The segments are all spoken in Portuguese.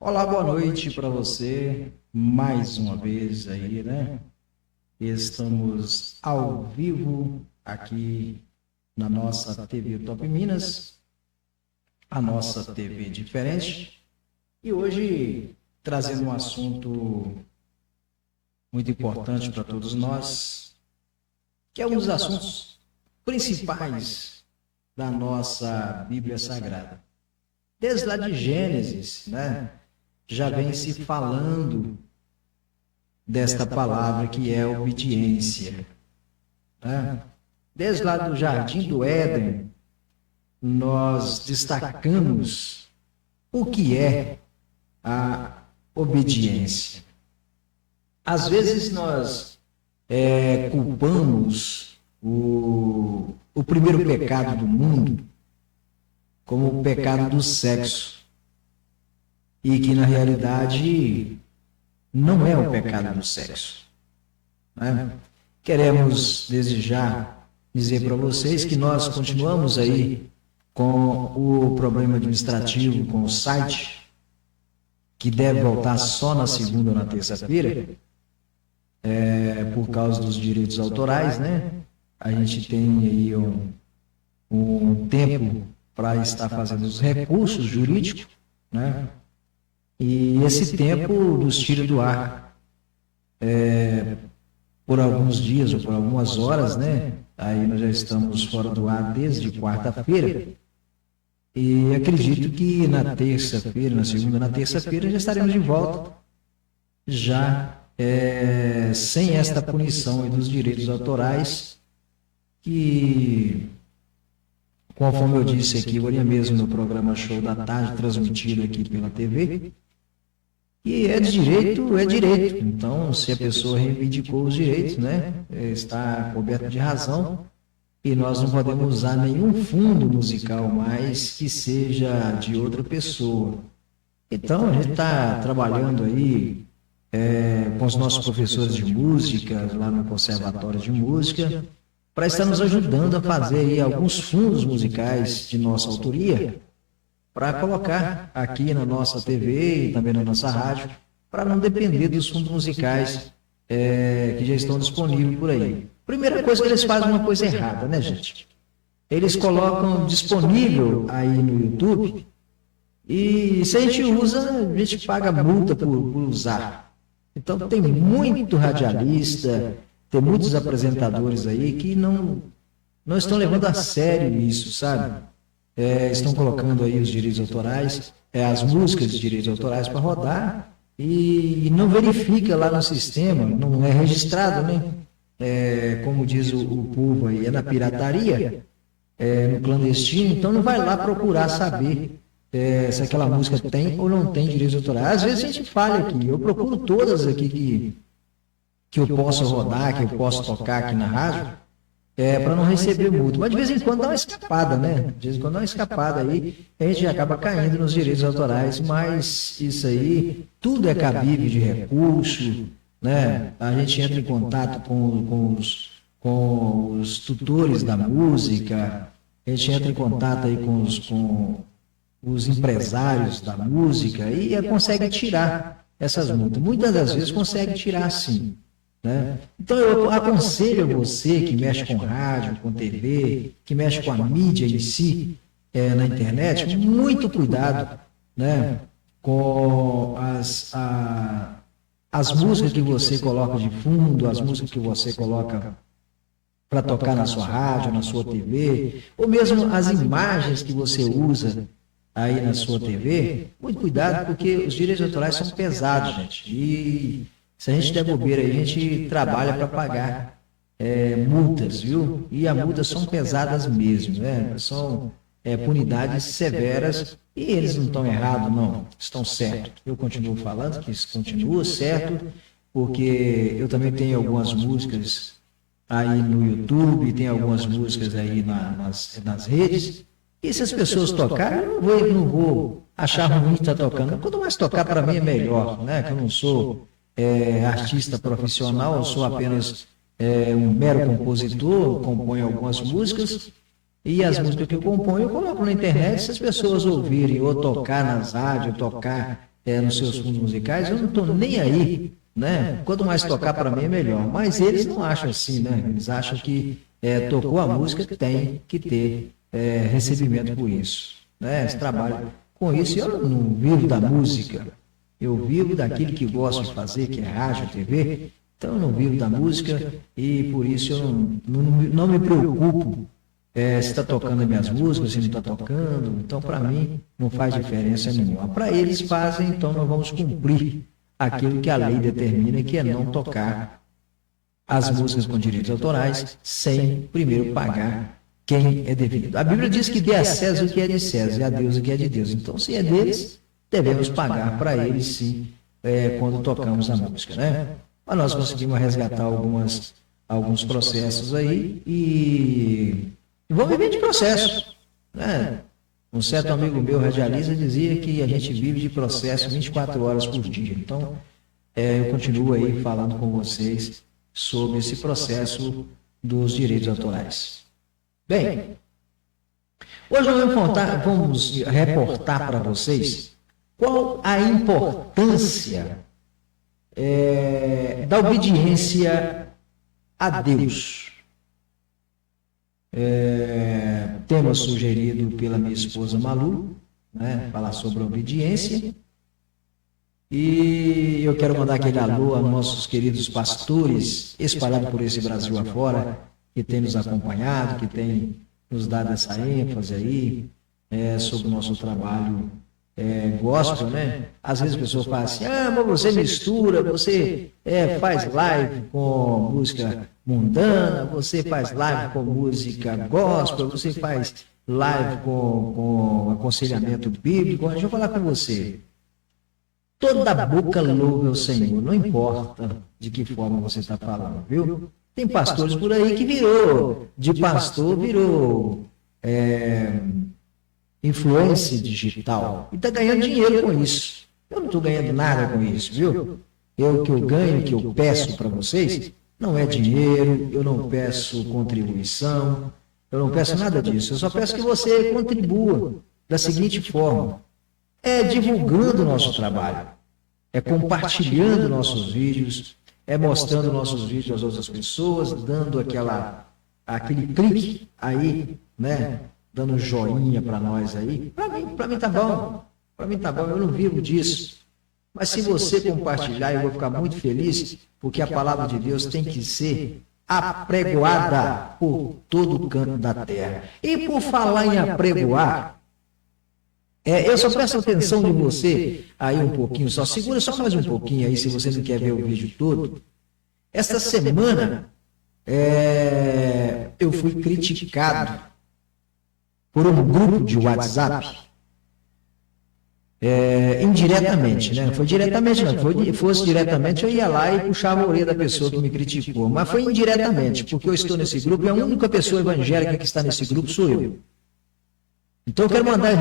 Olá, boa noite para você. Mais uma vez aí, né? Estamos ao vivo aqui na nossa TV Top Minas, a nossa TV diferente. E hoje trazendo um assunto muito importante para todos nós, que é um dos assuntos principais da nossa Bíblia Sagrada. Desde lá de Gênesis, né? Já vem se falando desta palavra que é obediência, né? Desde lá do Jardim do Éden, nós destacamos o que é a obediência. Às vezes nós culpamos o primeiro pecado do mundo como o pecado do sexo, e que na realidade não é o pecado do sexo, né? Queremos desde já dizer para vocês que nós continuamos aí com o problema administrativo, com o site, que deve voltar só na segunda ou na terça-feira, por causa dos direitos autorais, né? A gente tem aí um tempo para estar fazendo os recursos jurídicos, né? E esse tempo nos tira do ar por alguns dias ou por algumas horas, né? Aí nós já estamos fora do ar desde quarta-feira. E acredito que na terça-feira, na segunda, na terça-feira, já estaremos de volta, já sem esta punição aí dos direitos autorais, que, conforme eu disse aqui, hoje mesmo no programa Show da Tarde, transmitido aqui pela TV, e é de direito, é direito. Então, se a pessoa reivindicou os direitos, né, está coberto de razão, e nós não podemos usar nenhum fundo musical mais que seja de outra pessoa. Então, a gente está trabalhando aí com os nossos professores de música, lá no Conservatório de Música, para estar nos ajudando a fazer aí alguns fundos musicais de nossa autoria, para colocar aqui na nossa TV e também na nossa rádio, para não depender dos fundos musicais que já estão disponíveis por aí. Primeira coisa que eles fazem uma coisa errada, né, gente? Eles colocam disponível aí no YouTube, e se a gente usa, a gente paga multa por usar. Então tem muito radialista, tem muitos apresentadores aí que não estão levando a sério isso, sabe? Estão colocando aí os direitos autorais, as músicas de direitos autorais para rodar, e não verifica lá no sistema, não é registrado, né? Como diz o povo aí, é na pirataria, no clandestino, então não vai lá procurar saber se aquela música tem ou não tem direitos autorais. Às vezes a gente falha aqui, eu procuro todas aqui que eu posso rodar, que eu posso tocar aqui na rádio, para não receber multa. Mas de vez em quando dá uma escapada, né? De vez em quando dá uma escapada aí, a gente acaba caindo nos direitos autorais, mas isso aí, tudo é cabível de recurso, né? A gente entra em contato com os tutores da música, a gente entra em contato aí com os empresários da música e consegue tirar essas multas. Muitas das vezes consegue tirar sim, né? Então eu aconselho a você que mexe com rádio, com TV, que mexe com a mídia em si, na internet, muito cuidado, né, com as músicas que você coloca de fundo, as músicas que você coloca para tocar na sua rádio, na sua TV, ou mesmo as imagens que você usa aí na sua TV. Muito cuidado, porque os direitos autorais são pesados, gente, e se a gente der bobeira aí, a gente trabalha para pagar multas, viu? E as multas são pesadas mesmo, né? São punidades severas, e eles não estão errados, não, estão certos. Eu continuo falando que isso continua certo, porque eu também tenho algumas músicas aí no YouTube, tem algumas músicas aí nas redes, e se as pessoas tocarem, eu não vou achar ruim estar tocando. Quanto mais tocar, para mim é melhor, né? Que eu não sou artista profissional, eu sou apenas um mero compositor, componho algumas músicas, e as músicas que eu componho eu coloco na internet, se as pessoas ouvirem, ou tocar nas rádios, tocar nos seus fundos musicais, eu não estou nem aí, né? Quanto mais tocar para mim é melhor. Mas eles não acham assim, né? Eles acham que tocou a música, tem que ter recebimento por isso, né? Esse trabalho com isso, eu não vivo da música, eu vivo daquilo que gosto de fazer, que é rádio, TV. Então eu não vivo da música e por isso eu não me preocupo se está tocando as minhas músicas, se não está tocando. Então para mim não faz diferença nenhuma. Para eles fazem, então nós vamos cumprir aquilo que a lei determina, que é não tocar as músicas com direitos autorais sem primeiro pagar quem é devido. A Bíblia diz que dê a César o que é de César e a Deus o que é de Deus. Então se é deles, devemos pagar para eles sim, quando tocamos a música, né? Mas nós conseguimos resgatar alguns processos aí e vamos viver de processo, né? Um certo amigo meu, radialista, dizia que a gente vive de processo 24 horas por dia. Então, eu continuo aí falando com vocês sobre esse processo dos direitos autorais. Bem, hoje nós vamos reportar para vocês qual a importância da obediência a Deus. Tema sugerido pela minha esposa Malu, né, falar sobre a obediência. E eu quero mandar aquele alô a nossos queridos pastores espalhados por esse Brasil afora, que tem nos acompanhado, que tem nos dado essa ênfase aí sobre o nosso trabalho gospel, né? Às vezes a pessoa fala assim, mas você mistura, você faz live com música mundana, você faz live com música gospel, você faz live com aconselhamento bíblico. Deixa eu falar com você. Toda boca louva o Senhor, não importa de que forma você está falando, viu? Tem pastores por aí que de pastor virou influência digital e está ganhando dinheiro com isso. Eu não estou ganhando nada com isso, viu? O que eu ganho, o que eu peço para vocês, não é dinheiro, eu não peço contribuição, eu não peço nada disso. Eu só peço que você contribua da seguinte forma: divulgando o nosso trabalho, compartilhando nossos vídeos, mostrando nossos vídeos às outras pessoas, dando aquele clique aí, né? Dando um joinha para nós aí. Para mim tá bom. Para mim tá bom, eu não vivo disso. Mas se você compartilhar, eu vou ficar muito feliz, porque a palavra de Deus tem que ser apregoada por todo o canto da terra. E por falar em apregoar, eu só peço a atenção de você aí um pouquinho, segura só mais um pouquinho aí, se você não quer ver o vídeo todo. Esta semana, eu fui criticado por um grupo de WhatsApp, indiretamente, né? Não foi diretamente, não. Fosse diretamente, eu ia lá e puxava a orelha da pessoa que me criticou. Mas foi indiretamente, porque eu estou nesse grupo e a única pessoa evangélica que está nesse grupo sou eu. Então eu quero mandar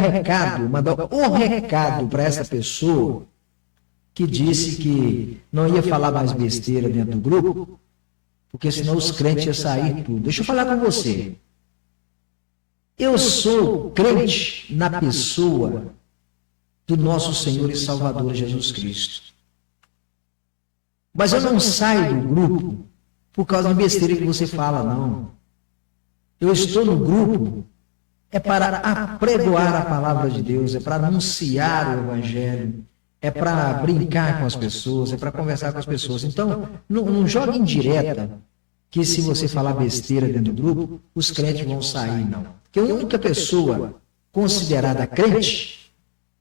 um recado para essa pessoa que disse que não ia falar mais besteira dentro do grupo, porque senão os crentes iam sair tudo. Deixa eu falar com você. Eu sou crente na pessoa do nosso Senhor e Salvador Jesus Cristo. Mas eu não saio do grupo por causa da besteira que você fala, não. Eu estou no grupo para apregoar a palavra de Deus, para anunciar o Evangelho, para brincar com as pessoas, para conversar com as pessoas. Então, não jogue em direta que se você falar besteira dentro do grupo, os crentes vão sair, não. Porque a única pessoa considerada crente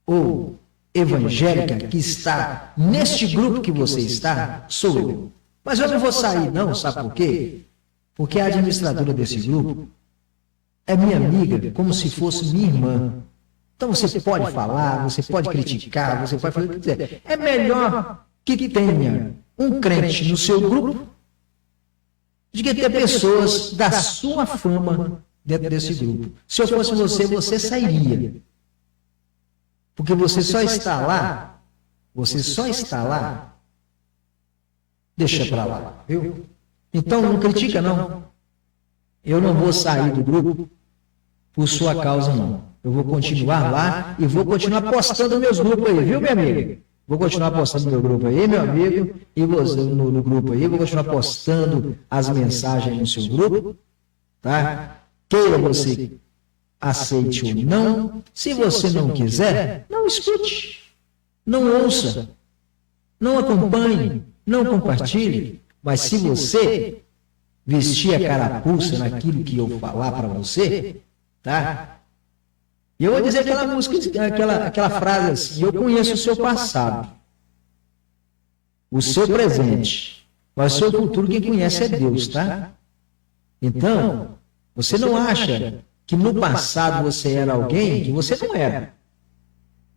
ou evangélica que está neste grupo que você está, sou eu. Mas eu não vou sair, não, sabe por quê? Porque a administradora desse grupo é minha amiga, como se fosse minha irmã. Então você pode falar, você pode criticar, você pode fazer o que quiser. É melhor que tenha um crente no seu grupo do que ter pessoas da sua fama dentro desse grupo. Se eu fosse você sairia. Porque você só está lá, deixa para lá, viu? Então não critica, não. Eu não vou sair do grupo por sua causa, não. Eu vou continuar lá e vou continuar postando meus grupos aí, viu, minha amiga? Vou continuar postando no meu grupo aí, meu amigo, e você no grupo aí, vou continuar postando as mensagens no seu grupo, tá? Queira você aceite ou não, se você não quiser, não escute, não ouça, não acompanhe, não compartilhe, mas se você vestir a carapuça naquilo que eu falar para você, tá? E eu vou dizer aquela música, aquela frase assim: eu conheço o seu passado, o seu presente, mas o seu futuro quem conhece é Deus, tá? Então, você não acha que no passado você era alguém que você não era.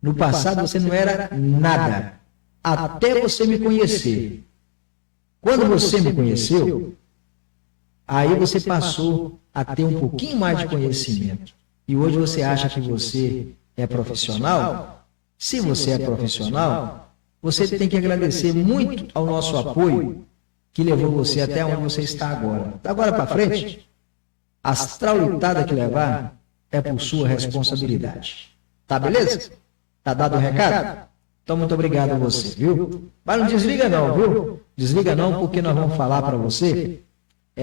No passado você não era nada, até você me conhecer. Quando você me conheceu, aí você passou a ter um pouquinho mais de conhecimento. E hoje você acha que você é profissional? Se você é profissional, você tem que agradecer muito ao nosso apoio que levou você até onde você está agora. Da agora para frente, a traulitada que levar é por sua responsabilidade. Tá beleza? Tá dado o recado? Então, muito obrigado a você, viu? Mas não desliga não, viu? Desliga não, porque nós vamos falar para você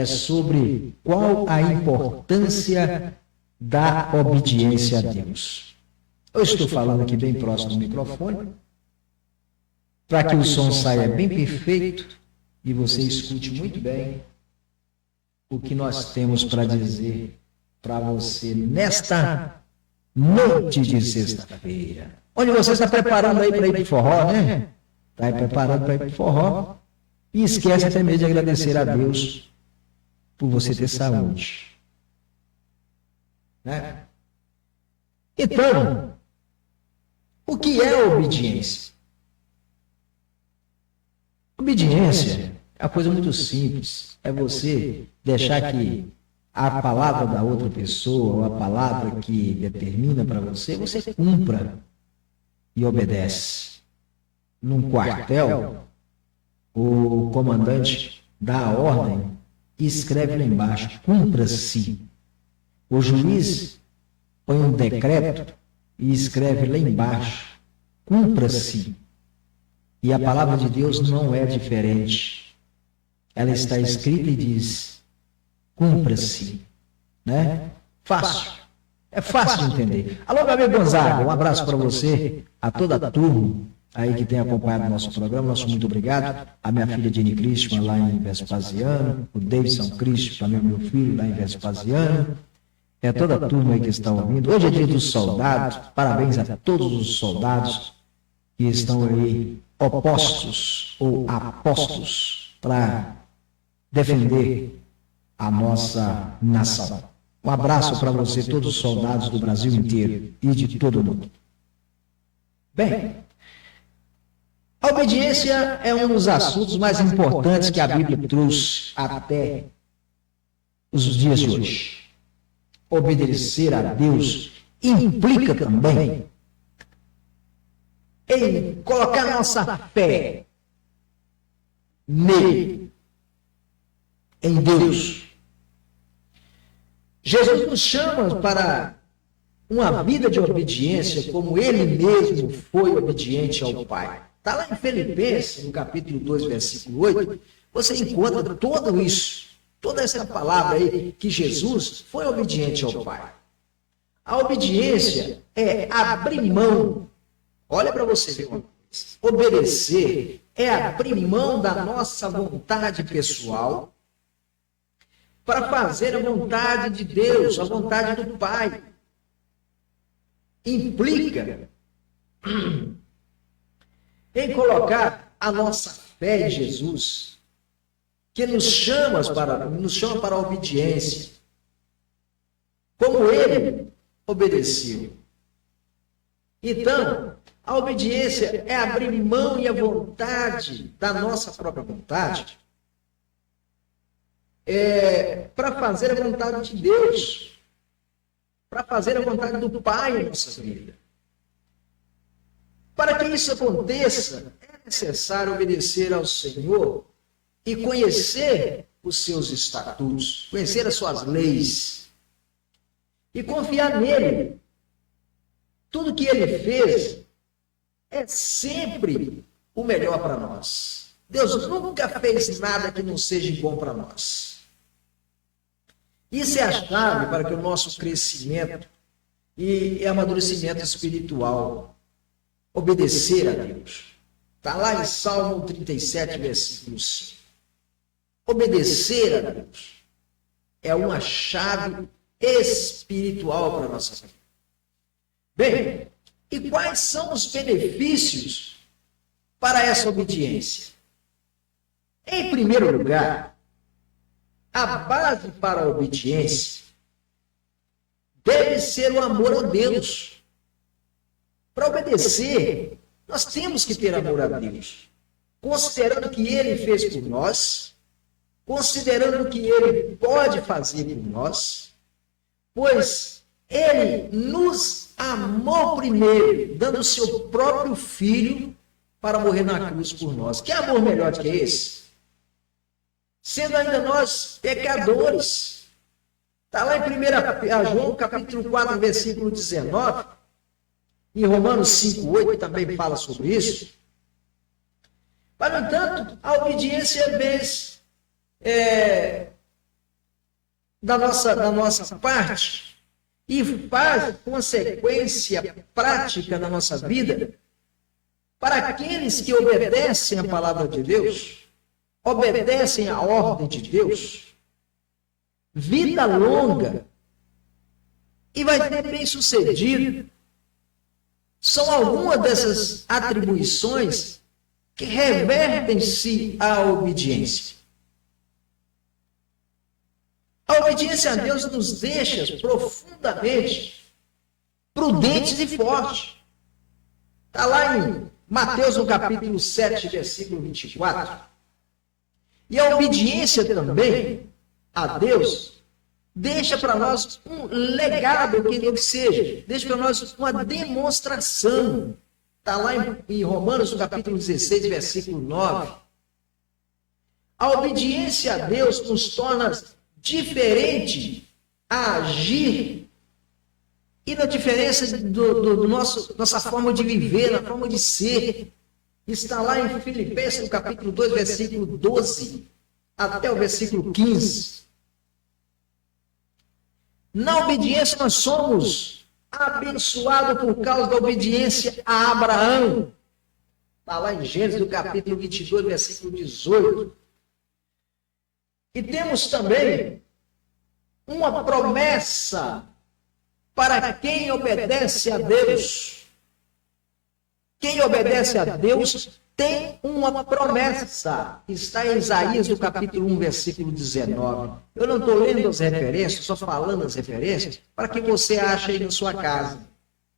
sobre qual a importância da obediência a Deus. Eu estou falando aqui bem próximo do microfone, para que o som saia bem perfeito e você escute muito bem o que nós temos para dizer para você nesta noite de sexta-feira. Onde você está preparando aí para ir para o forró, né? Está aí preparando para ir para o forró e esquece até mesmo de agradecer a Deus por você ter saúde. Né? Então, o que é obediência? Obediência é uma coisa muito simples. É você deixar que a palavra da outra pessoa, ou a palavra que determina para você, você cumpra e obedece. Num quartel, o comandante dá a ordem e escreve lá embaixo: cumpra-se. O juiz põe um decreto e escreve lá embaixo: cumpra-se. E a palavra de Deus não é diferente. Ela está escrita e diz: cumpra-se. Né? Fácil. É fácil de entender. Alô, meu amigo Gonzaga, um abraço para você, a toda a turma aí que tem acompanhado o nosso programa. Nosso muito obrigado. A minha filha Jenny Christian lá em Vespasiano, o Davidson Christian, também meu filho lá em Vespasiano. É toda a turma aí que está ouvindo. Hoje é dia dos soldados. Parabéns a todos os soldados que estão aí opostos ou apostos para defender a nossa nação. Um abraço para você, todos os soldados do Brasil inteiro e de todo mundo. Bem, a obediência é um dos assuntos mais importantes que a Bíblia trouxe até os dias de hoje. Obedecer a Deus implica também em colocar nossa fé nele, em Deus. Jesus nos chama para uma vida de obediência, como ele mesmo foi obediente ao Pai. Está lá em Filipenses, no capítulo 2, versículo 8, você encontra tudo isso, toda essa palavra aí, que Jesus foi obediente ao Pai. A obediência é abrir mão. Olha para você ver uma coisa. Obedecer é abrir mão da nossa vontade pessoal para fazer a vontade de Deus, a vontade do Pai. Implica em colocar a nossa fé em Jesus, que nos chama para a obediência, como ele obedeceu. Então, a obediência é abrir mão e a vontade da nossa própria vontade para fazer a vontade de Deus, para fazer a vontade do Pai em nossa vida. Para que isso aconteça, é necessário obedecer ao Senhor e conhecer os seus estatutos, conhecer as suas leis e confiar nele. Tudo que ele fez é sempre o melhor para nós. Deus nunca fez nada que não seja bom para nós. Isso é a chave para que o nosso crescimento e amadurecimento espiritual, obedecer a Deus. Está lá em Salmo 37, versículo 5. Obedecer a Deus é uma chave espiritual para a nossa vida. Bem, e quais são os benefícios para essa obediência? Em primeiro lugar, a base para a obediência deve ser o amor a Deus. Para obedecer, nós temos que ter amor a Deus, considerando que Ele fez por nós, considerando que Ele pode fazer por nós, pois Ele nos amou primeiro, dando o seu próprio Filho para morrer na cruz por nós. Que amor melhor do que esse? Sendo ainda nós pecadores. Está lá em 1 João, capítulo 4, versículo 19, em Romanos 5, 8, também fala sobre isso. Mas, no entanto, a obediência da nossa parte e faz consequência prática na nossa vida para aqueles que obedecem a palavra de Deus, obedecem à ordem de Deus, vida longa e vai ter bem-sucedido. São algumas dessas atribuições que revertem-se à obediência. A obediência a Deus nos deixa profundamente prudentes e fortes. Está lá em Mateus, no capítulo 7, versículo 24. E a obediência também a Deus deixa para nós um legado, que seja, deixa para nós uma demonstração. Está lá em Romanos, no capítulo 16, versículo 9. A obediência a Deus nos torna diferente a agir e na diferença do nossa forma de viver, na forma de ser. Está lá em Filipenses, no capítulo 2, versículo 12, até o versículo 15. Na obediência nós somos abençoados por causa da obediência a Abraão. Está lá em Gênesis, no capítulo 22, versículo 18. E temos também uma promessa para quem obedece a Deus. Quem obedece a Deus tem uma promessa. Está em Isaías, no capítulo 1, versículo 19. Eu não estou lendo as referências, só falando as referências, para que você ache aí na sua casa.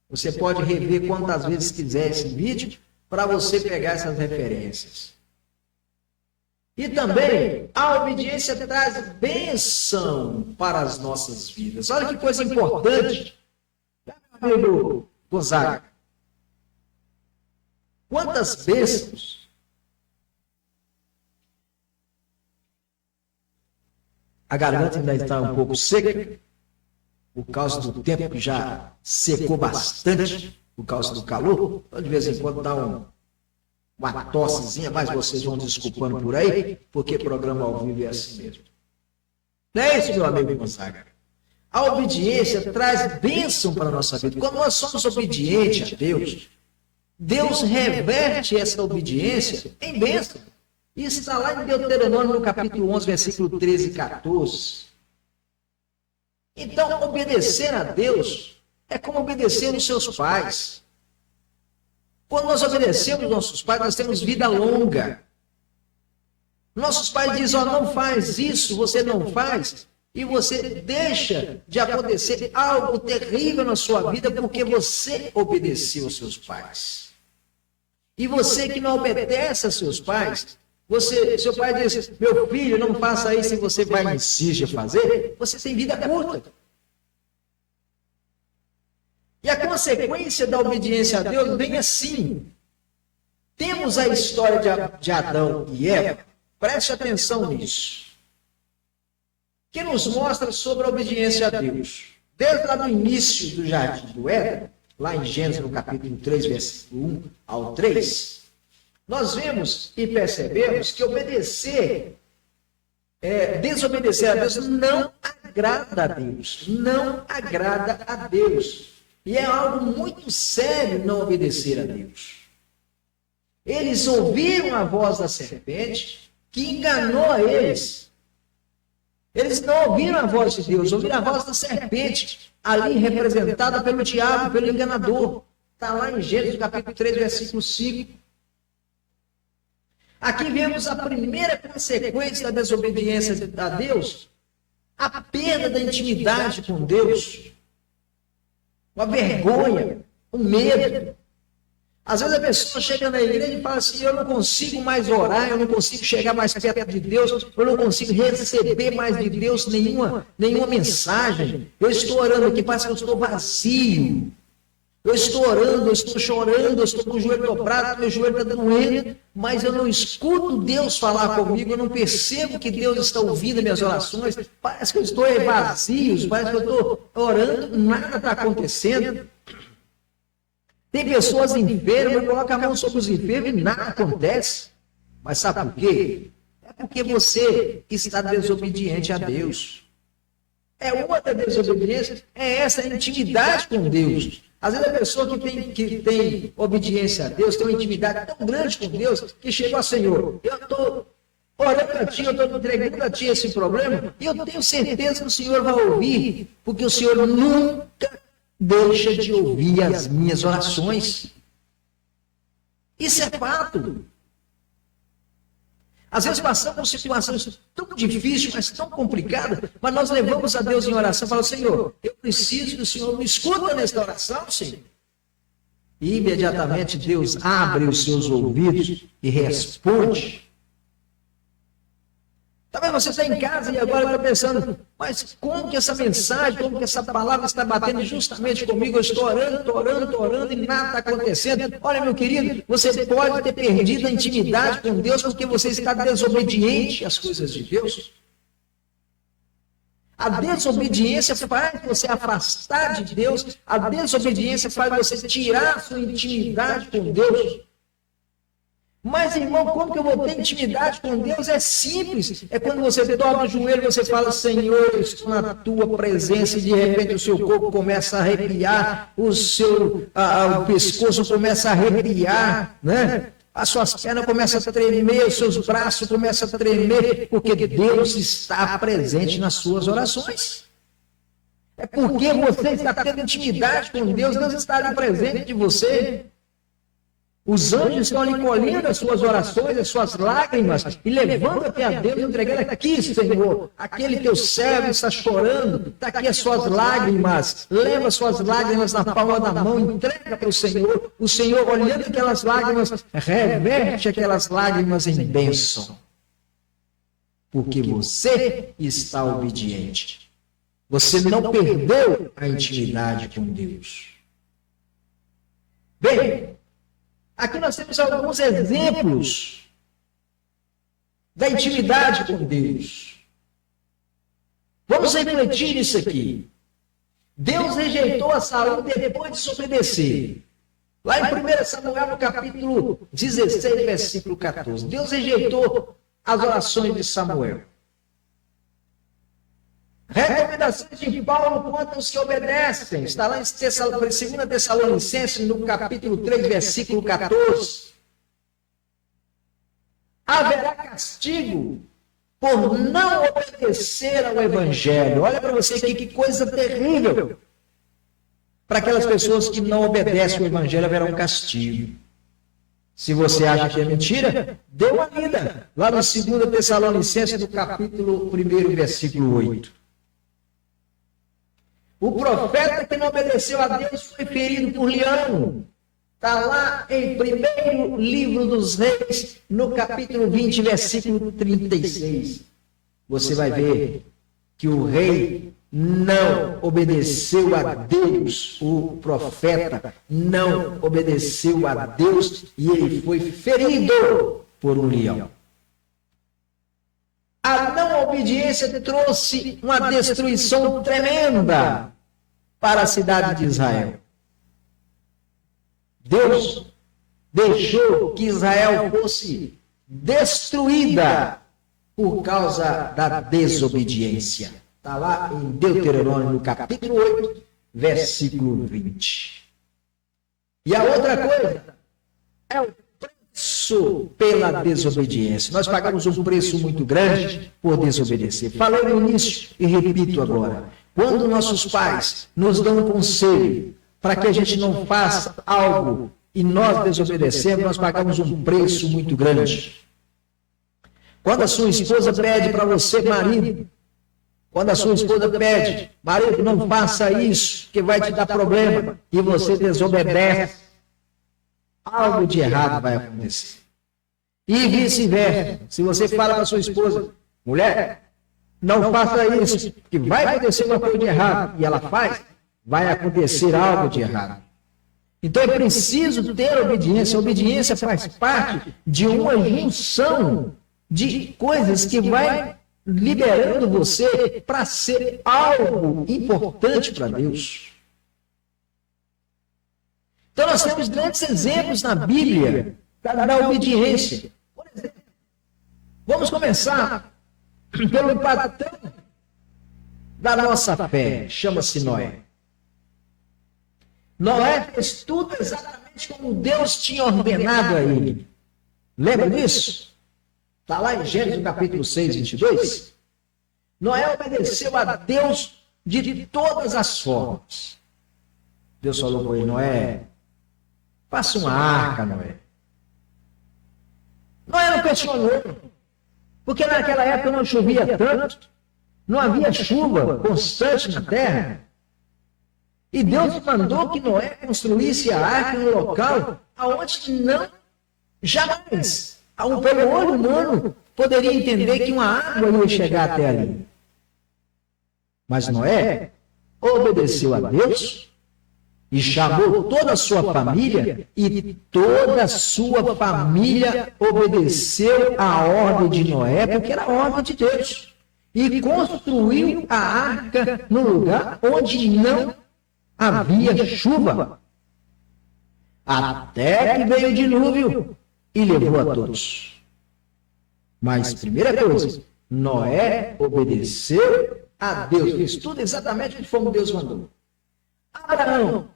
Você pode rever quantas vezes quiser esse vídeo, para você pegar essas referências. E também, a obediência traz bênção para as nossas vidas. Olha que coisa importante. Meu amigo Gonzaga. Quantas bênçãos a garganta ainda está um pouco seca, por causa do tempo que já secou bastante, por causa do calor. Então, de vez em quando dá uma tossezinha, mas vocês vão desculpando por aí, porque programa ao vivo é assim mesmo. Não é isso, meu amigo Gonzaga? A obediência traz bênção para a nossa vida. Quando nós somos obedientes a Deus, Deus reverte essa obediência em bênção. Isso está lá em Deuteronômio, no capítulo 11, versículo 13 e 14. Então, obedecer a Deus é como obedecer os seus pais. Quando nós obedecemos os nossos pais, nós temos vida longa. Nossos pais dizem, não faz isso, você não faz, e você deixa de acontecer algo terrível na sua vida porque você obedeceu aos seus pais. E você que não obedece a seus pais, seu pai diz, meu filho, não faça isso e você vai insistir a fazer, você tem vida curta. E a consequência da obediência a Deus vem assim. Temos a história de Adão e Eva, preste atenção nisso, que nos mostra sobre a obediência a Deus. Desde lá no início do jardim do Éden, lá em Gênesis, no capítulo 3, versículo 1 ao 3, nós vemos e percebemos que desobedecer a Deus não agrada a Deus. Não agrada a Deus. E é algo muito sério não obedecer a Deus. Eles ouviram a voz da serpente que enganou a eles. Eles não ouviram a voz de Deus, ouviram a voz da serpente, ali representada pelo diabo, pelo enganador. Está lá em Gênesis capítulo 3, versículo 5. Aqui vemos a primeira consequência da desobediência a Deus, a perda da intimidade com Deus, a vergonha, o medo. Às vezes a pessoa chega na igreja e fala assim, eu não consigo mais orar, eu não consigo chegar mais perto de Deus, eu não consigo receber mais de Deus nenhuma mensagem. Eu estou orando aqui, parece que eu estou vazio. Eu estou orando, eu estou chorando, eu estou com o joelho dobrado, meu joelho está doendo, mas eu não escuto Deus falar comigo, eu não percebo que Deus está ouvindo minhas orações, parece que eu estou vazio, parece que eu estou orando, nada está acontecendo. Tem pessoas enfermas, eu coloco a mão sobre os enfermos e nada acontece. Mas sabe por quê? É porque você está desobediente a Deus. É uma das desobediências, é essa intimidade com Deus. Às vezes a pessoa que tem obediência a Deus, tem uma intimidade tão grande com Deus, que chega ao Senhor, eu estou orando a Ti, eu estou entregando a Ti esse problema, e eu tenho certeza que o Senhor vai ouvir, porque o Senhor nunca deixa de ouvir as minhas orações. Isso é fato. Às vezes passamos por situações tão difíceis, mas tão complicadas, mas nós levamos a Deus em oração e falamos, Senhor, eu preciso que o Senhor me escuta nesta oração, Senhor. E imediatamente Deus abre os seus ouvidos e responde. Talvez você está em casa e agora está pensando, mas como que essa mensagem, como que essa palavra está batendo justamente comigo? Eu estou orando e nada está acontecendo. Olha, meu querido, você pode ter perdido a intimidade com Deus porque você está desobediente às coisas de Deus. A desobediência faz você afastar de Deus, a desobediência faz você tirar a sua intimidade com Deus. Mas, irmão, como que eu vou ter intimidade com Deus? É simples. É quando você dobra o joelho e você fala, Senhor, eu estou na tua presença, e de repente o seu corpo começa a arrepiar, o pescoço começa a arrepiar, né? As suas pernas começam a tremer, os seus braços começam a tremer, porque Deus está presente nas suas orações. É porque você está tendo intimidade com Deus, Deus está ali presente de você. Os anjos estão ali colhendo as suas orações, as suas lágrimas, e levando até a Deus, entregando aqui, Senhor, aquele teu servo está chorando, está aqui as suas lágrimas, leva as suas lágrimas na palma da mão, entrega para o Senhor olhando aquelas lágrimas, reverte aquelas lágrimas em bênção, porque você está obediente, você não perdeu a intimidade com Deus. Bem, aqui nós temos alguns exemplos da intimidade com Deus. Vamos refletir nisso aqui. Deus rejeitou a Saul depois de desobedecer. Lá em 1 Samuel, no capítulo 16, versículo 14. Deus rejeitou as orações de Samuel. Recomendações de Paulo quanto aos que obedecem. Está lá em 2 Tessalonicenses, no capítulo 3, versículo 14. Haverá castigo por não obedecer ao Evangelho. Olha para você aqui, que coisa terrível. Para aquelas pessoas que não obedecem ao Evangelho, haverá um castigo. Se você acha que é mentira, dê uma lida. Lá no 2 Tessalonicenses, no capítulo 1, versículo 8. O profeta que não obedeceu a Deus foi ferido por leão. Está lá em 1º livro dos Reis, no capítulo 20, versículo 36. Você vai ver que o rei não obedeceu a Deus, o profeta não obedeceu a Deus e ele foi ferido por um leão. A não obediência trouxe uma destruição tremenda para a cidade de Israel. Deus deixou que Israel fosse destruída por causa da desobediência. Está lá em Deuteronômio, no capítulo 8, versículo 20. E a outra coisa é o preço pela desobediência. Nós pagamos um preço muito grande por desobedecer. Falei no início e repito agora. Quando nossos pais nos dão um conselho para que a gente não faça algo e nós desobedecemos, nós pagamos um preço muito grande. Quando a sua esposa pede para você, marido, quando a sua esposa pede, marido, não faça isso, que vai te dar problema, e você desobedece, algo de errado vai acontecer. E vice-versa, se você fala para sua esposa, mulher, não faça isso, que vai acontecer uma coisa de errado, e ela faz, vai acontecer algo de errado. Então é preciso ter obediência. A obediência faz parte de uma junção de coisas que vai liberando você para ser algo importante para Deus. Então nós temos grandes exemplos na Bíblia da obediência. Por exemplo, vamos começar pelo patrão da nossa fé, chama-se Noé. Noé fez tudo exatamente como Deus tinha ordenado a ele. Lembra disso? Está lá em Gênesis capítulo 6, 22. Noé obedeceu a Deus de todas as formas. Deus falou com ele, Noé, faça uma arca, Noé. Noé não questionou, porque naquela época não chovia tanto, não havia chuva constante na terra. E Deus mandou que Noé construísse a arca em um local onde não, jamais, pelo olho humano, poderia entender que uma água ia chegar até ali. Mas Noé obedeceu a Deus e chamou toda a sua família, e toda a sua família obedeceu a ordem de Noé, porque era a ordem de Deus. E construiu a arca no lugar onde não havia chuva, até que veio o dilúvio e levou a todos. Mas, primeira coisa, Noé obedeceu a Deus, fez tudo exatamente como Deus mandou. Abraão,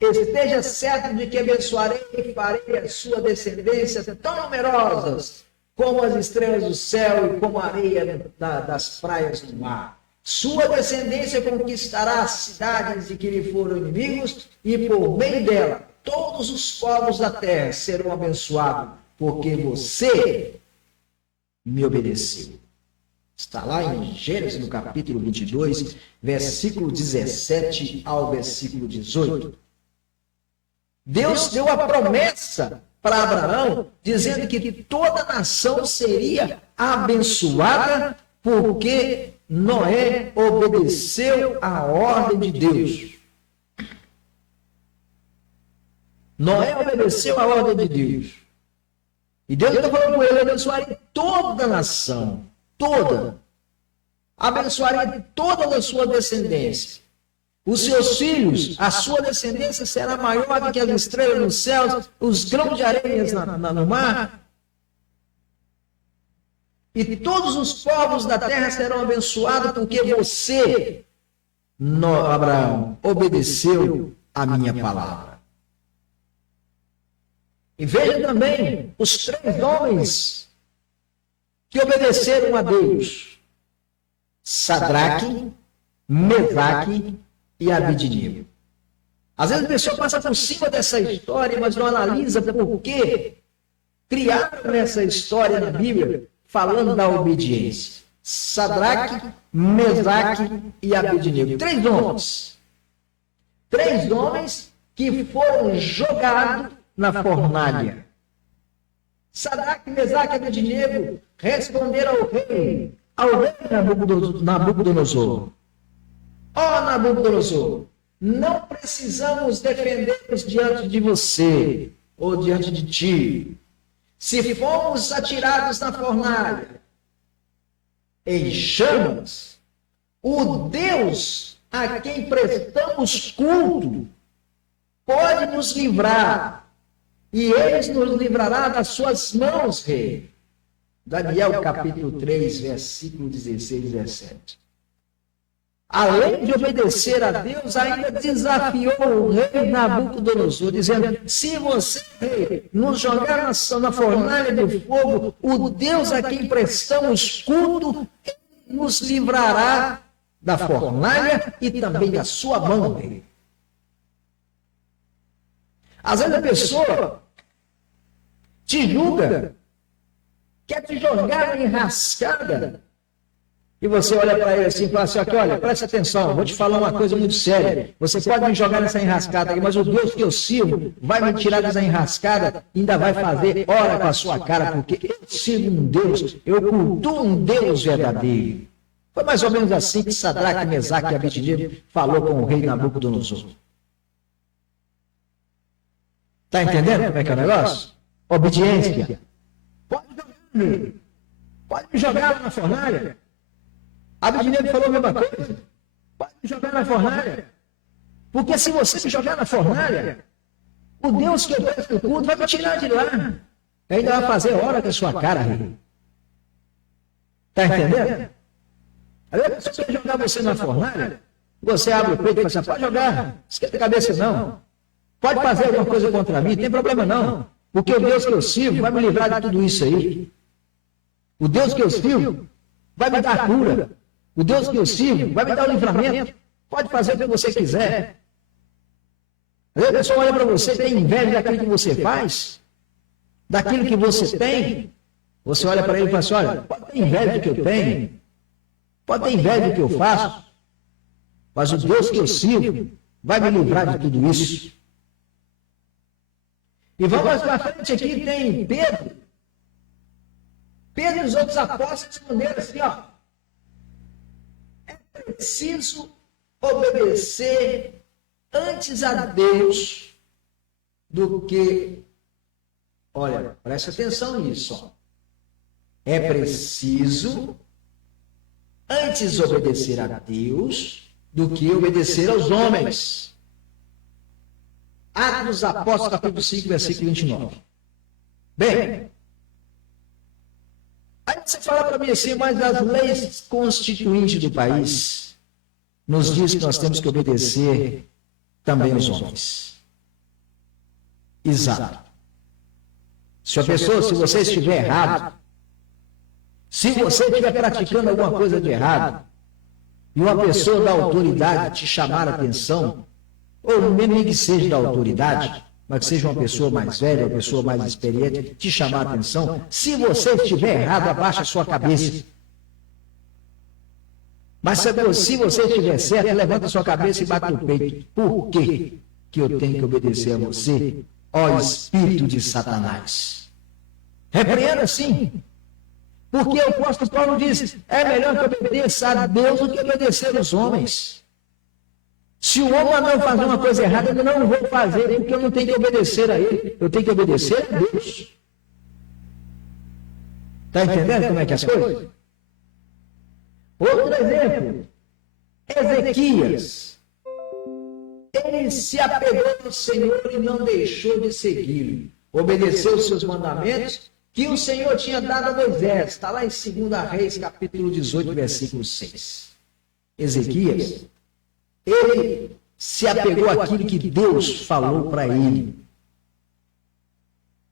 esteja certo de que abençoarei e farei a sua descendência tão numerosas como as estrelas do céu e como a areia das praias do mar. Sua descendência conquistará as cidades de que lhe foram inimigos, e por meio dela todos os povos da terra serão abençoados, porque você me obedeceu. Está lá em Gênesis, no capítulo 22, versículo 17 ao versículo 18. Deus deu a promessa para Abraão, dizendo que toda a nação seria abençoada, porque Noé obedeceu a ordem de Deus. Noé obedeceu a ordem de Deus. E Deus está falando com ele, abençoarei toda a nação, toda. Abençoarei toda a sua descendência. Os seus filhos, a sua descendência será maior do que as estrelas nos céus, os grãos de areias no mar. E todos os povos da terra serão abençoados, porque você, Abraão, obedeceu a minha palavra. E veja também os 3 homens que obedeceram a Deus: Sadraque, Mesaque e Abidnego. Às vezes a pessoa passa por cima dessa história, mas não analisa por que criaram essa história na Bíblia, falando da obediência. Sadraque, Mesaque e Abidnego. 3 homens. 3 homens que foram jogados na fornalha. Sadraque, Mesaque e Abidnego responderam ao rei Nabucodonosor. Ó Nabucodonosor, não precisamos defender-nos diante de você ou diante de ti. Se fomos atirados na fornalha em chamas, o Deus a quem prestamos culto pode nos livrar, e ele nos livrará das suas mãos, rei. Daniel capítulo 3, versículo 16 e 17. Além de obedecer a Deus, ainda desafiou o rei Nabucodonosor, dizendo: se você, rei, nos jogar na fornalha de fogo, o Deus a quem prestamos culto nos livrará da fornalha e também da sua mão, rei. Às vezes a pessoa te julga, quer te jogar na enrascada, e você olha para ele assim e fala assim: aqui, olha, presta atenção, vou te falar uma coisa muito séria. Você pode me jogar nessa enrascada aqui, mas o Deus que eu sirvo vai me tirar dessa enrascada e ainda vai fazer hora com a sua cara, porque eu sirvo um Deus, eu cultuo um Deus verdadeiro. Foi mais ou menos assim que Sadraque, Mesaque e Abednego falou com o rei Nabucodonosor. Está entendendo como é que é o negócio? Obediência. Pode me jogar lá na fornalha. Abednego falou a mesma coisa. Pode me jogar na fornalha. Porque se você me jogar na fornalha, o Deus que eu presto culto vai me tirar de lá. E ainda vai fazer hora com a sua cara, rei. Está entendendo? Aí, se eu jogar você na fornalha, você abre o peito e fala assim: pode jogar, esquenta a cabeça não. Pode fazer alguma coisa contra mim, não tem problema não. Porque o Deus que eu sirvo vai me livrar de tudo isso aí. O Deus que eu sirvo vai me dar cura. O Deus que eu sirvo vai me dar o livramento. Pode fazer o que você quiser. Às vezes a pessoa olha para você, tem inveja daquilo que você faz, daquilo que você tem. Você olha para ele e fala assim: olha, pode ter inveja do que eu tenho, pode ter inveja do que eu faço, mas o Deus que eu sirvo vai me livrar de tudo isso. E vamos mais para frente aqui, tem Pedro. Pedro e os outros apóstolos responderam assim: ó, é preciso obedecer antes a Deus do que... Olha, preste atenção nisso. Ó. É preciso antes obedecer a Deus do que obedecer aos homens. Atos dos Apóstolos, capítulo 5, versículo 29. Bem, aí você fala para mim assim: mas as leis constituintes do país nos diz que nós temos que obedecer também aos homens. Exato. Se você estiver errado, se você estiver praticando alguma coisa de errado, e uma pessoa da autoridade te chamar a atenção, ou nem que seja da autoridade, mas que seja uma pessoa mais velha, uma pessoa mais experiente, te chamar a atenção, se você estiver errado, abaixa a sua cabeça. Mas se você estiver certo, levanta a sua cabeça e bate no peito. Por que eu tenho que obedecer a você, ó espírito de Satanás? Repreenda sim. Porque o apóstolo Paulo diz: é melhor que obedeça a Deus do que obedecer aos homens. Se o homem não fazer uma coisa errada, eu não vou fazer, porque eu não tenho que obedecer a ele, eu tenho que obedecer a Deus. Está entendendo como é que é as coisas? Outro exemplo, Ezequias. Ele se apegou ao Senhor e não deixou de segui-lo. Obedeceu os seus mandamentos que o Senhor tinha dado a Moisés. Está lá em 2 Reis, capítulo 18, versículo 6. Ezequias, ele se apegou àquilo que Deus falou para ele.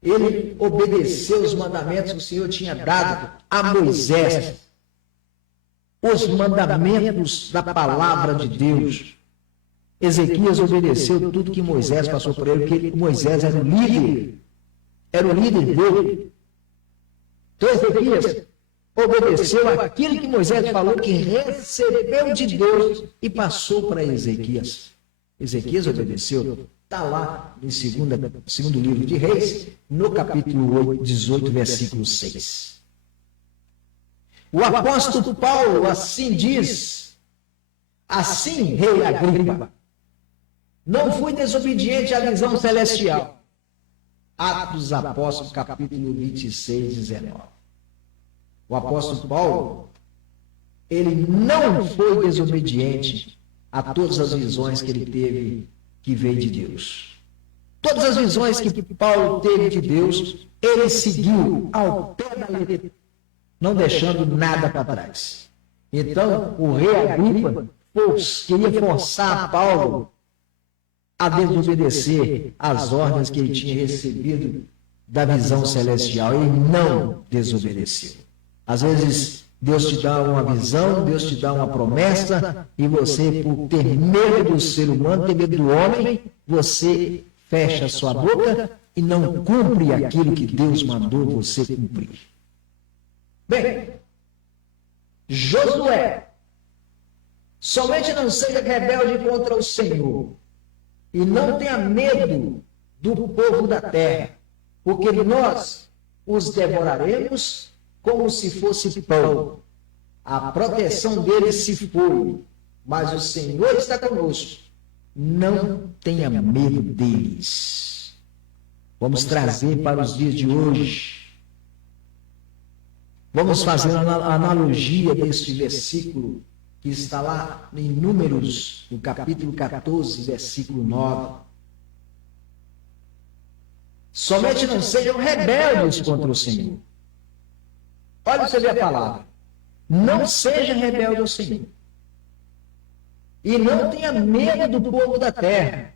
Ele obedeceu os mandamentos que o Senhor tinha dado a Moisés. Os mandamentos da palavra de Deus. Ezequias obedeceu tudo que Moisés passou por ele, porque Moisés era o líder. Era o líder dele. Então Ezequias obedeceu aquilo que Moisés falou, que recebeu de Deus e passou para Ezequias. Ezequias obedeceu. Está lá no segundo livro de Reis, no capítulo 18, versículo 6. O apóstolo Paulo assim diz: assim, rei Agripa, não fui desobediente à visão celestial. Atos dos Apóstolos, capítulo 26, 19. O apóstolo Paulo, ele não foi desobediente a todas as visões que ele teve, que veio de Deus. Todas as visões que Paulo teve de Deus, ele seguiu ao pé da letra, não deixando nada para trás. Então, o rei Agripa queria forçar Paulo a desobedecer às ordens que ele tinha recebido da visão celestial. Ele não desobedeceu. Às vezes, Deus te dá uma visão, Deus te dá uma promessa, e você, por ter medo do ser humano, ter medo do homem, você fecha a sua boca e não cumpre aquilo que Deus mandou você cumprir. Bem, Josué, somente não seja rebelde contra o Senhor e não tenha medo do povo da terra, porque nós os devoraremos como se fosse pão. A proteção deles se foi, mas o Senhor está conosco. Não tenha medo deles. Vamos trazer para os dias de hoje. Vamos fazer uma analogia deste versículo que está lá em Números, no capítulo 14, versículo 9. Somente não sejam rebeldes contra o Senhor. Olha você ver a palavra. Não seja rebelde ao Senhor. E não tenha medo do povo da terra.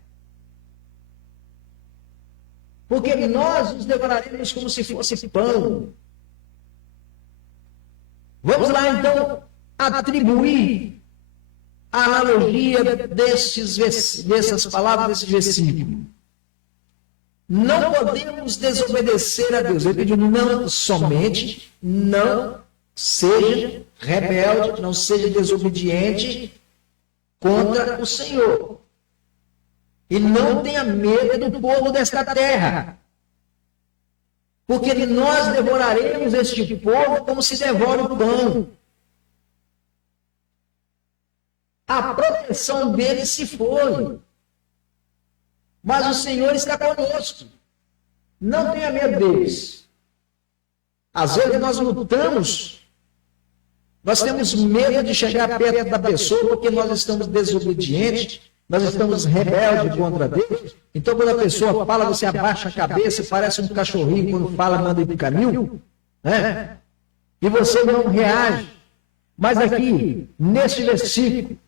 Porque nós os devoraremos como se fosse pão. Vamos lá, então, atribuir a analogia dessas palavras, desse versículo. Não podemos desobedecer a Deus. Ele pediu não somente, não seja rebelde, não seja desobediente contra o Senhor. E não tenha medo do povo desta terra. Porque nós devoraremos este povo como se devora o pão. A proteção deles se foi. Mas o Senhor está conosco. Não tenha medo deles. Às vezes nós lutamos, nós temos medo de chegar perto da pessoa porque nós estamos desobedientes, nós estamos rebeldes contra Deus. Então, quando a pessoa fala, você abaixa a cabeça, parece um cachorrinho quando fala, manda ir para o caminho, né? E você não reage. Mas aqui, neste versículo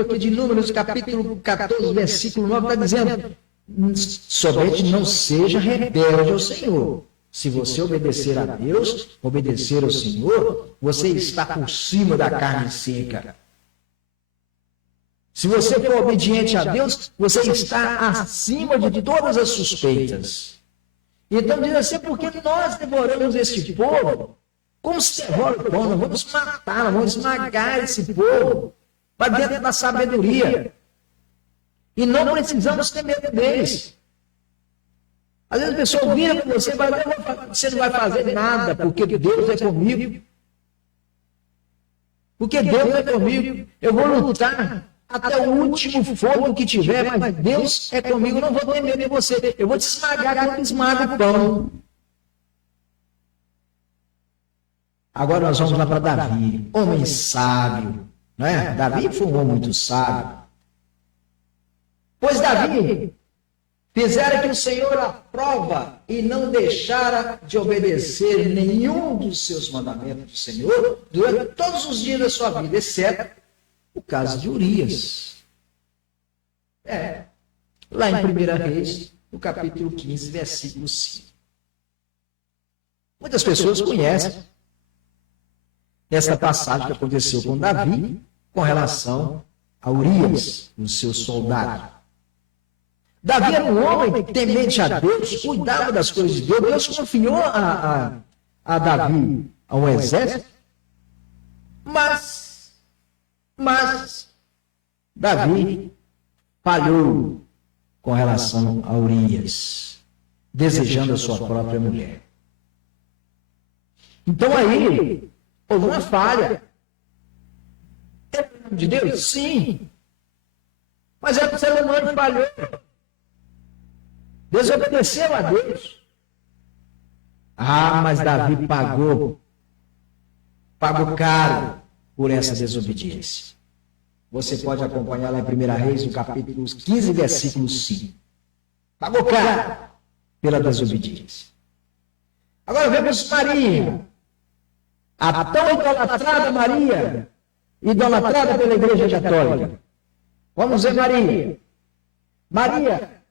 aqui de Números, capítulo 14, versículo 9, está dizendo: somente não seja rebelde ao Senhor. Se você obedecer a Deus, obedecer ao Senhor, você está por cima da carne seca. Se você for obediente a Deus, você está acima de todas as suspeitas. Então diz assim: porque nós devoramos este povo, como se devora o pão, vamos matar, vamos esmagar esse povo para dentro da sabedoria. E não precisamos ter medo deles. Às vezes a pessoa vira com você e vai: você não vai fazer nada, porque Deus é comigo. Porque Deus é comigo. Eu vou lutar até o último fogo que tiver, mas Deus é comigo, eu não vou ter medo de você. Eu vou te esmagar como esmaga o pão. Agora nós vamos lá para Davi, homem sábio. Né? Davi foi um homem muito sábio. Pois Davi fizera que o Senhor aprova e não deixara de obedecer nenhum dos seus mandamentos do Senhor durante todos os dias da sua vida, exceto o caso de Urias. Lá em 1 Reis, no capítulo 15, versículo 5. Muitas pessoas conhecem essa passagem que aconteceu com Davi com relação a Urias, o seu soldado. Davi era um homem temente a Deus, cuidava das coisas de Deus. Deus confiou a Davi a um exército, mas Davi falhou com relação a Urias, desejando a sua própria mulher. Então aí houve uma falha. É o nome de Deus? Sim. Mas é que o ser humano falhou. Desobedeceu a Deus. Mas Davi pagou caro por essa desobediência. Você pode acompanhar lá em 1 Reis, no capítulo 15, versículo 5. Pagou caro pela desobediência. Agora vemos Maria, a tão idolatrada Maria, idolatrada pela Igreja Católica. Vamos ver Maria. Maria,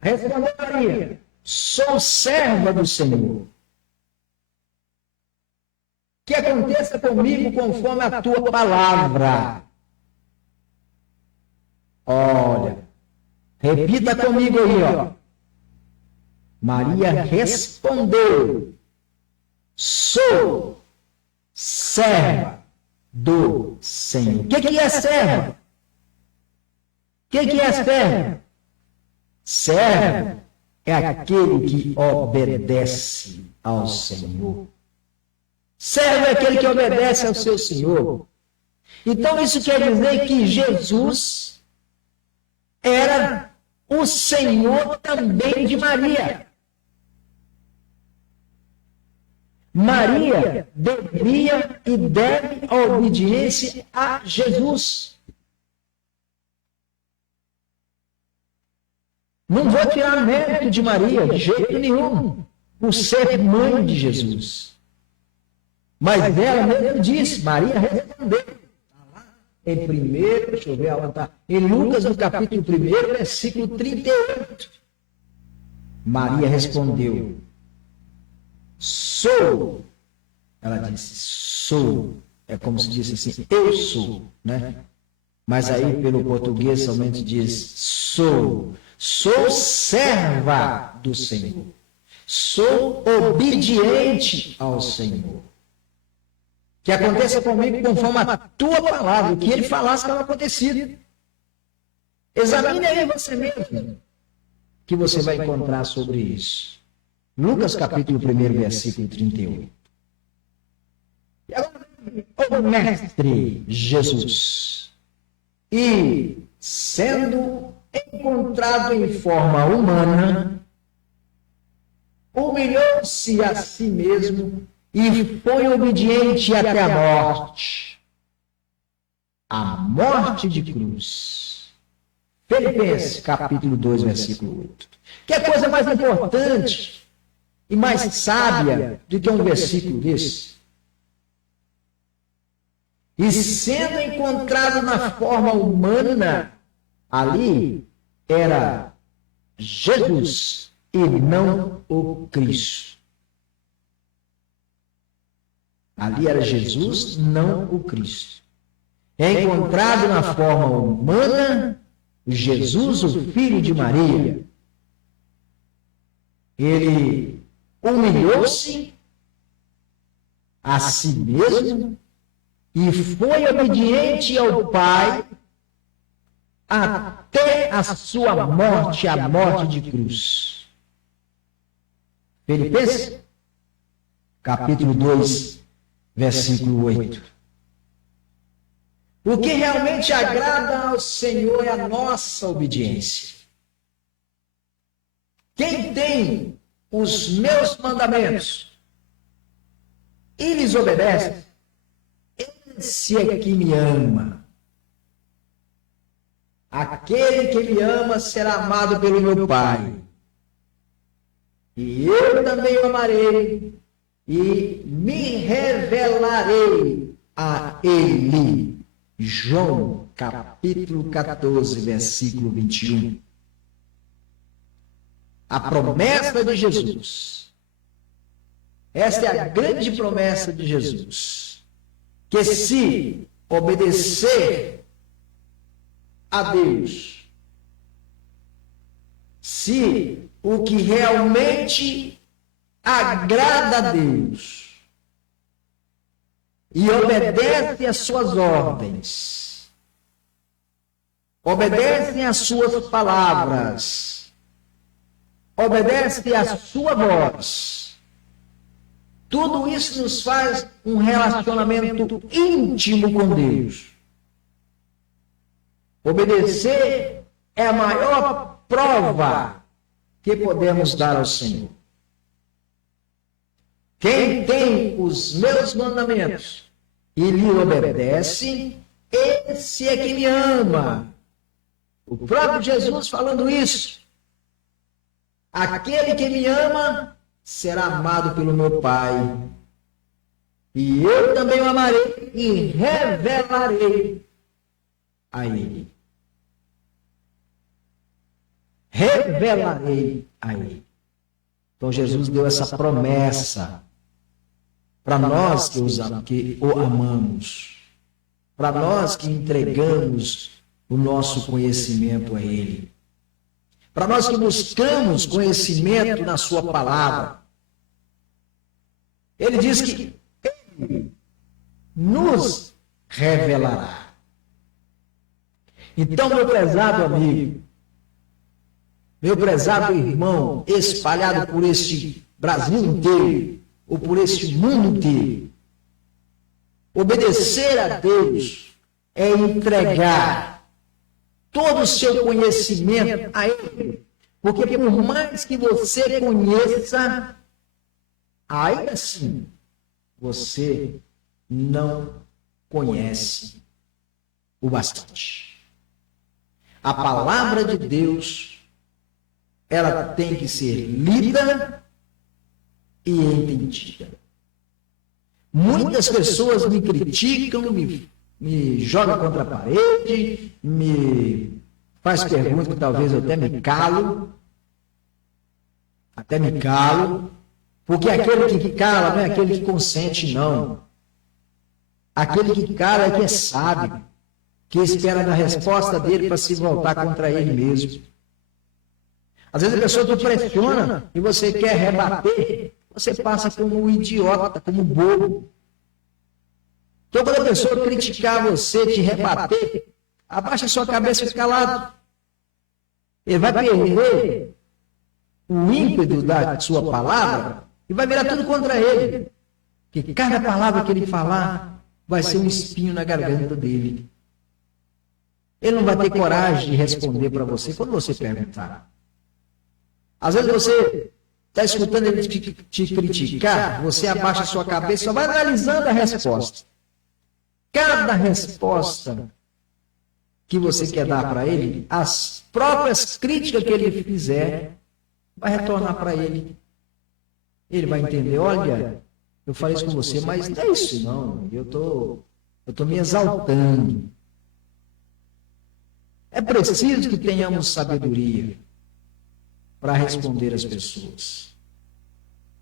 respondeu Maria, sou serva do Senhor. Que aconteça comigo conforme a tua palavra. Olha, repita comigo aí, ó. Maria respondeu, sou serva do Senhor. O que é serva? O que é servo? Servo é aquele que obedece ao Senhor. Servo é aquele que obedece ao seu Senhor. Então isso quer dizer que Jesus era o Senhor também de Maria. Maria devia e deve a obediência a Jesus. Não vou tirar mérito de Maria, de jeito nenhum, por ser mãe de Jesus. Mas ela mesmo disse, Maria respondeu. Em primeiro, deixa eu ver, ela está em Lucas, no capítulo 1, versículo 38. Maria respondeu, sou. Ela disse, sou. É como se disse assim, eu sou, né? Mas aí, pelo português, somente diz, sou. Sou serva do Senhor. Sou obediente ao Senhor. Que aconteça comigo conforme a tua palavra. O que ele falasse que estava acontecido. Examine aí você mesmo. Que você vai encontrar sobre isso. Lucas capítulo 1, versículo 38. E agora, o mestre Jesus. E sendo encontrado em forma humana, humilhou-se a si mesmo e foi obediente até a morte de cruz. Filipenses, capítulo 2, versículo 8. Que é coisa mais importante e mais sábia do que um versículo desse? E sendo encontrado na forma humana, ali era Jesus e não o Cristo. Ali era Jesus, não o Cristo. É encontrado na forma humana, Jesus, o filho de Maria. Ele humilhou-se a si mesmo e foi obediente ao Pai até a sua morte, a morte de cruz. Filipenses, capítulo 2, versículo 8. O que realmente agrada ao Senhor é a nossa obediência. Quem tem os meus mandamentos e lhes obedece, esse é que me ama. Aquele que me ama será amado pelo meu Pai. E eu também o amarei e me revelarei a ele. João, capítulo 14, versículo 21. A promessa de Jesus. Esta é a grande promessa de Jesus. Que se obedecer a Deus, se o que realmente agrada a Deus e obedece às suas ordens, obedece às suas palavras, obedece à sua voz, tudo isso nos faz um relacionamento íntimo com Deus. Obedecer é a maior prova que podemos dar ao Senhor. Quem tem os meus mandamentos e lhe obedece, esse é que me ama. O próprio Jesus falando isso. aquele que me ama será amado pelo meu Pai. E eu também o amarei e revelarei a ele. Revelarei a ele. Então Jesus deu essa promessa para nós que o amamos, para nós que entregamos o nosso conhecimento a ele, para nós que buscamos conhecimento na sua palavra. Ele diz que ele nos revelará. Então, meu prezado amigo, meu prezado irmão, espalhado por este Brasil inteiro, ou por este mundo inteiro, obedecer a Deus é entregar todo o seu conhecimento a Ele. Porque por mais que você conheça, ainda assim, você não conhece o bastante. A palavra de Deus, ela tem que ser lida e entendida. Muitas pessoas me criticam, me jogam contra a parede, me faz perguntas que talvez eu até me calo, porque aquele que cala não é aquele que consente, não. Aquele que cala é que é sábio, que espera da resposta dele para se voltar contra ele mesmo. Às vezes a pessoa te pressiona e você quer rebater, você passa como um idiota, como um bobo. Então, quando a pessoa criticar você, te rebater, abaixa a sua cabeça e fica calado. Ele vai perder o ímpeto da sua palavra e vai virar tudo contra ele. Porque cada palavra que ele falar vai ser um espinho na garganta dele. Ele não vai ter coragem de responder para você quando você perguntar. Às vezes você está escutando ele te criticar, você abaixa a sua cabeça e só vai analisando a resposta. Cada resposta que você quer dar para ele, as próprias críticas que ele fizer, vai retornar para ele. Ele vai entender, olha, eu falei isso com você, mas não é isso não, eu tô me exaltando. É preciso que tenhamos sabedoria para responder às pessoas.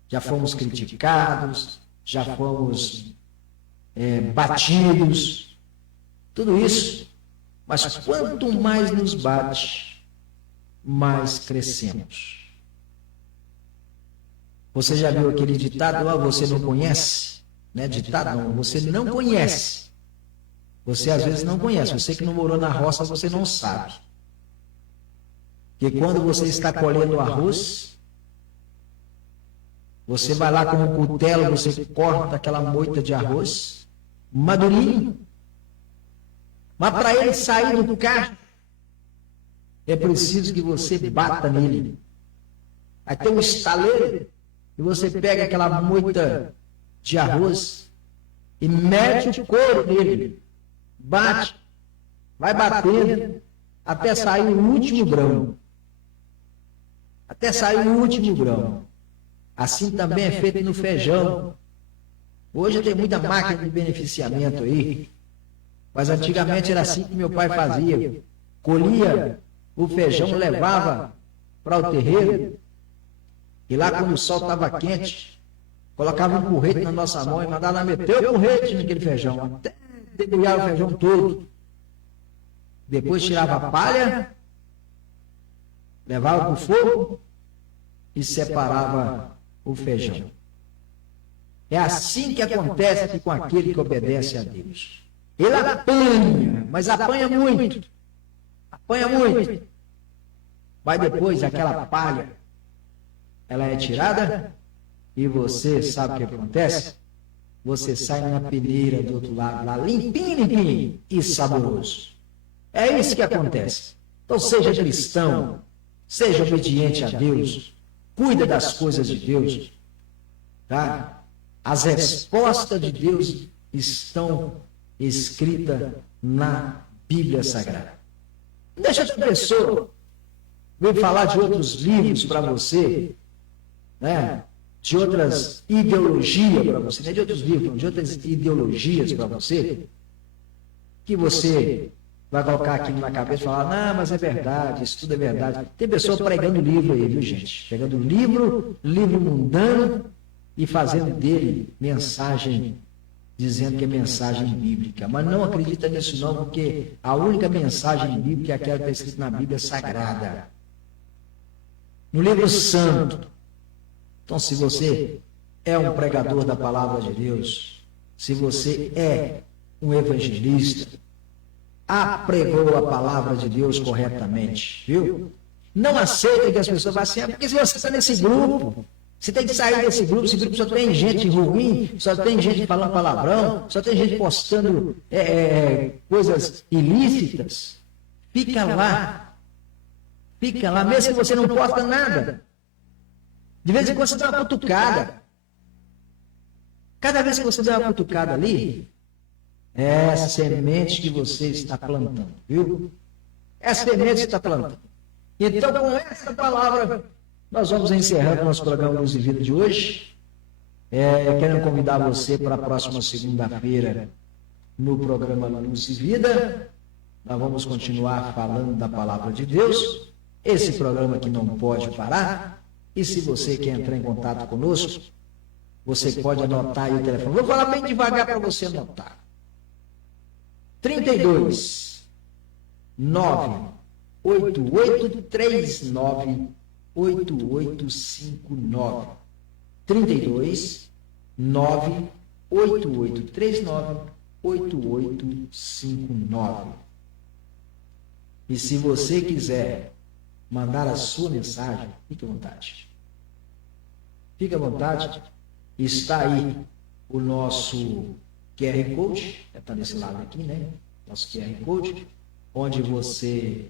Já fomos criticados, já fomos batidos, tudo isso. Mas quanto mais nos bate, mais crescemos. Você já viu aquele ditado, você não conhece? Né? Ditado não, você não conhece. Você às vezes não conhece, você que não morou na roça, você não sabe. Que quando você está colhendo arroz, você vai lá com um cutelo, você corta aquela moita de arroz, madurinho. Mas para ele sair do cacho, é preciso que você bata nele. Aí tem um estaleiro, e você pega aquela moita de arroz e mete o couro nele. Bate, vai batendo, até sair o último grão. Até sair o último grão. Assim também é feito no feijão. Hoje tem muita máquina de beneficiamento aí. Mas antigamente era assim que meu pai fazia. Colhia o feijão, levava para o terreiro. E lá quando o sol estava quente, colocava um porrete na nossa mão e mandava meter o porrete naquele feijão. Até debulhar o feijão todo. Depois tirava a palha, levava para o fogo e separava o feijão. É assim que acontece com aquele que obedece a Deus. Ele apanha, mas apanha muito. Apanha muito. Mas depois aquela palha, ela é tirada e você sabe o que acontece? Você sai na peneira do outro lado, lá limpinho, limpinho e saboroso. É isso que acontece. Então seja cristão, seja obediente a Deus, cuida das coisas de Deus, tá? As respostas de Deus estão escritas na Bíblia Sagrada. Não deixa essa pessoa veio falar de outros livros para você, né? De outras ideologias para você, não é de outros livros, de outras ideologias para você, que você vai colocar aquilo na cabeça e falar, não, mas é verdade, isso tudo é verdade. Tem pessoa pregando livro aí, viu, gente? Pegando livro mundano e fazendo dele mensagem, dizendo que é mensagem bíblica. Mas não acredita nisso não, porque a única mensagem bíblica é aquela que está escrita na Bíblia Sagrada. No livro santo. Então, se você é um pregador da palavra de Deus, se você é um evangelista, apregou a palavra de Deus corretamente, viu? Não aceita que as pessoas vão assim, porque se você está nesse grupo, você tem que sair desse grupo, esse grupo só tem gente ruim, só tem gente falando palavrão, só tem gente postando coisas ilícitas. Fica lá, mesmo que você não posta nada. De vez em quando você dá uma cutucada. Cada vez que você dá uma cutucada ali, é a semente que você está plantando, viu? É a semente que você está plantando. Então, com essa palavra, nós vamos encerrando o nosso programa Luz e Vida de hoje. Quero convidar você para a próxima segunda-feira no programa Luz e Vida. Nós vamos continuar falando da palavra de Deus. Esse programa que não pode parar. E se você quer entrar em contato conosco, você pode anotar aí o telefone. Vou falar bem devagar para você anotar. 32 98839 8859. 32 98839 8859. E se você quiser mandar a sua mensagem, fique à vontade. Fique à vontade. Está aí o nosso QR Code, está nesse lado aqui, né? Nosso QR Code, onde você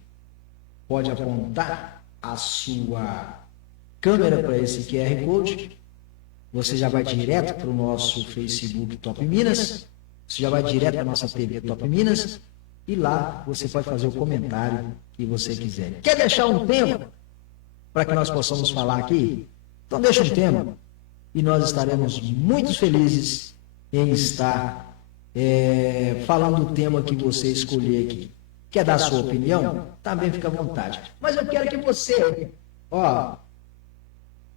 pode apontar a sua câmera para esse QR Code. Você já vai direto para o nosso Facebook Top Minas, você já vai direto para a nossa TV Top Minas, e lá você pode fazer o comentário que você quiser. Quer deixar um tema para que nós possamos falar aqui? Então deixa um tema e nós estaremos muito felizes em estar falando do tema que você escolher aqui. Quer dar a sua opinião? Também fica à vontade. Mas eu quero que você,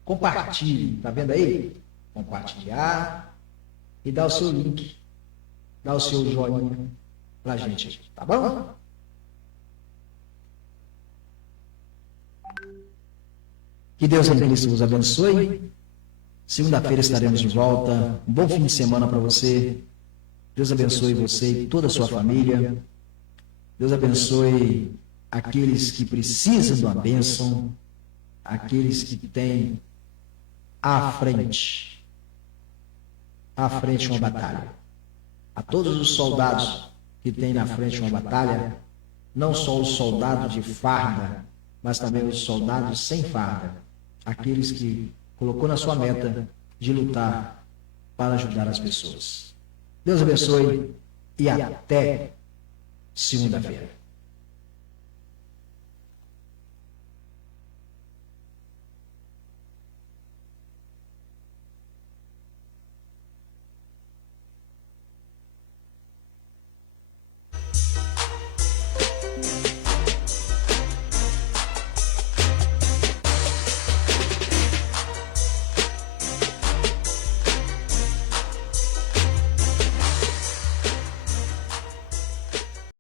compartilhe, tá vendo aí? Compartilhar e dar o seu link, dar o seu joinha pra gente, tá bom? Que Deus em Cristo vos abençoe. Segunda-feira estaremos de volta. Um bom fim de semana para você. Deus abençoe você e toda a sua família. Deus abençoe aqueles que precisam de uma bênção, aqueles que têm à frente uma batalha. A todos os soldados que têm na frente uma batalha, não só os soldados de farda, mas também os soldados sem farda, aqueles que colocou na sua meta de lutar para ajudar as pessoas. Deus abençoe e até segunda-feira.